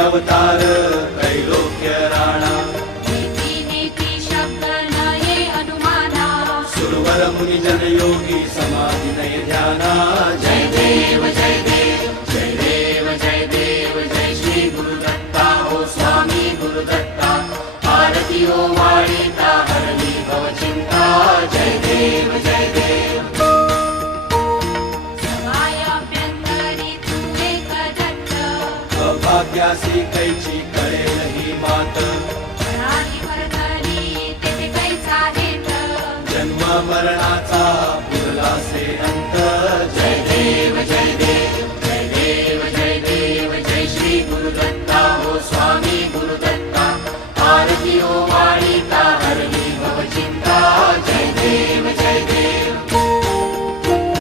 अवतार त्रैलोक्य राणा नीती नीती शब्द नये अनुमाना सुरवर मुनि जन योगी समाधि नय ध्याना जय देव जय देव जय देव जय देव जय श्री गुरुदत्ता हो स्वामी गुरुदत्ता आरती हो वाळीता हरली भवचिंता जय देव जय देव सभायाभ्यंतरी तू एक दत्त अभाग्यासी कैची कळेल ही मात प्राणी वर्धनी तेथे कैचा हेत जन्म मरणाचा पुरला से अंत